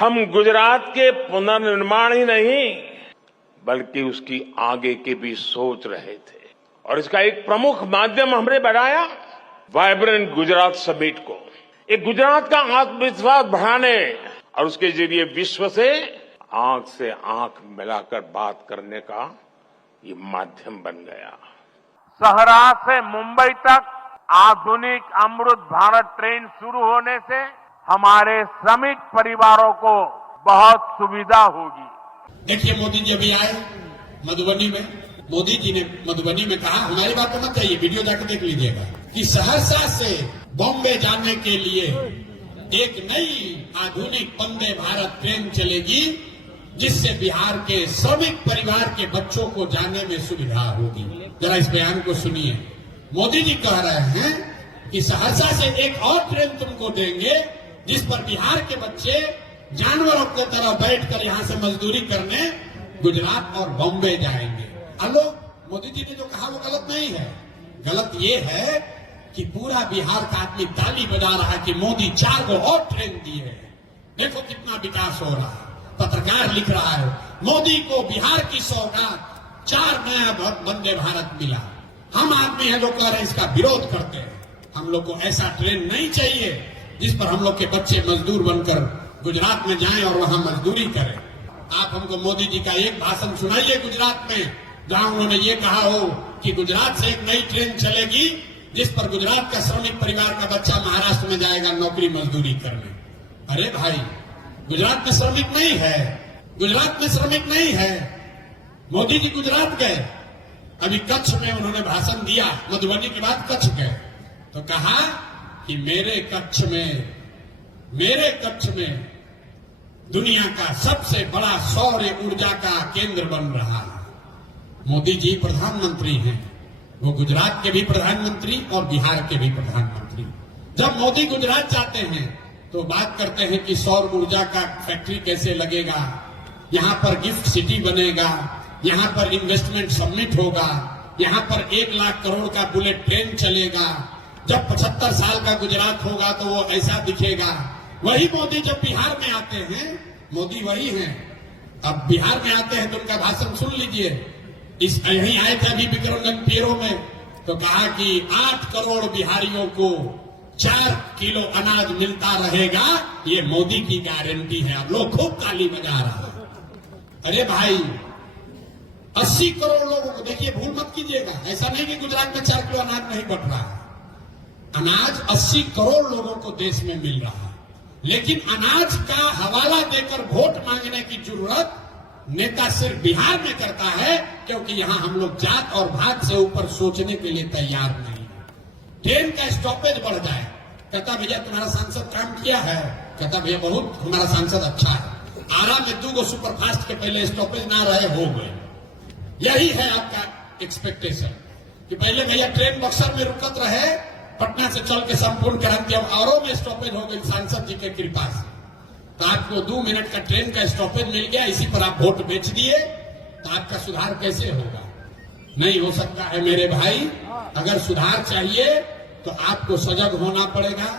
हम गुजरात के पुनर्निर्माण ही नहीं बल्कि उसकी आगे की भी सोच रहे थे और इसका एक प्रमुख माध्यम हमने बनाया वाइब्रेंट गुजरात समिट को। एक गुजरात का आत्मविश्वास बढ़ाने और उसके जरिए विश्व से आंख मिलाकर बात करने का ये माध्यम बन गया। सहरा से मुंबई तक आधुनिक अमृत भारत ट्रेन शुरू होने से हमारे श्रमिक परिवारों को बहुत सुविधा होगी। देखिए, मोदी जी अभी आए मधुबनी में। मोदी जी ने मधुबनी में कहा, हमारी बात तो मत चाहिए, वीडियो जाकर देख लीजिएगा, कि सहरसा से बॉम्बे जाने के लिए एक नई आधुनिक वंदे भारत ट्रेन चलेगी जिससे बिहार के श्रमिक परिवार के बच्चों को जाने में सुविधा होगी। जरा इस बयान को सुनिए। मोदी जी कह रहे हैं कि सहरसा से एक और ट्रेन तुमको देंगे जिस पर बिहार के बच्चे जानवरों की तरह बैठकर यहाँ से मजदूरी करने गुजरात और बॉम्बे जाएंगे। हेलो, मोदी जी ने जो कहा वो गलत नहीं है। गलत ये है कि पूरा बिहार का आदमी ताली बजा रहा है कि मोदी 4 को और ट्रेन दिए है, देखो कितना विकास हो रहा है। पत्रकार लिख रहा है, मोदी को बिहार की सौगात 4 नया वंदे भारत मिला। हम आदमी हैं जो कह रहे हैं इसका विरोध करते हैं। हम लोग को ऐसा ट्रेन नहीं चाहिए जिस पर हम लोग के बच्चे मजदूर बनकर गुजरात में जाएं और वहां मजदूरी करें। आप हमको मोदी जी का एक भाषण सुनाइए गुजरात में जहां उन्होंने ये कहा हो कि गुजरात से एक नई ट्रेन चलेगी जिस पर गुजरात का श्रमिक परिवार का बच्चा महाराष्ट्र में जाएगा नौकरी मजदूरी करने। अरे भाई, गुजरात में श्रमिक नहीं है, गुजरात में श्रमिक नहीं है। मोदी जी गुजरात गए, अभी कच्छ में उन्होंने भाषण दिया, मधुबनी के बाद कच्छ गए तो कहा कि मेरे कच्छ में दुनिया का सबसे बड़ा सौर ऊर्जा का केंद्र बन रहा है। मोदी जी प्रधानमंत्री हैं, वो गुजरात के भी प्रधानमंत्री और बिहार के भी प्रधानमंत्री। जब मोदी गुजरात जाते हैं तो बात करते हैं कि सौर ऊर्जा का फैक्ट्री कैसे लगेगा, यहाँ पर गिफ्ट सिटी बनेगा, यहाँ पर इन्वेस्टमेंट समिट होगा, यहाँ पर 1 लाख करोड़ का बुलेट ट्रेन चलेगा। जब 75 साल का गुजरात होगा तो वो ऐसा दिखेगा। वही मोदी जब बिहार में आते हैं, मोदी वही हैं, अब बिहार में आते हैं तो उनका भाषण सुन लीजिए। यहीं आए थे अभी विक्रमगंज पेरो में तो कहा कि 8 करोड़ बिहारियों को 4 किलो अनाज मिलता रहेगा, ये मोदी की गारंटी है। अब लोग खूब ताली बजा रहा है। अरे भाई, 80 करोड़ लोगों को, देखिए भूल मत कीजिएगा, ऐसा नहीं कि गुजरात में 4 किलो अनाज नहीं बट रहा है। अनाज 80 करोड़ लोगों को देश में मिल रहा है, लेकिन अनाज का हवाला देकर वोट मांगने की जरूरत नेता सिर्फ बिहार में करता है क्योंकि यहां हम लोग जात और भात से ऊपर सोचने के लिए तैयार नहीं है। ट्रेन का स्टॉपेज बढ़ जाए, कहता भैया तुम्हारा सांसद काम किया है, कहता भैया बहुत हमारा सांसद अच्छा है। आरा में 2 सुपरफास्ट के पहले स्टॉपेज ना रहे, हो गए। यही है आपका एक्सपेक्टेशन कि पहले भैया ट्रेन बक्सर में रुकत रहे, पटना से चल के संपूर्ण क्रांति, अब औरों में स्टॉपेज हो गई सांसद जी के कृपा से। तो आपको 2 मिनट का ट्रेन का स्टॉपेज मिल गया, इसी पर आप वोट बेच दिए, तो आपका सुधार कैसे होगा? नहीं हो सकता है मेरे भाई। अगर सुधार चाहिए तो आपको सजग होना पड़ेगा।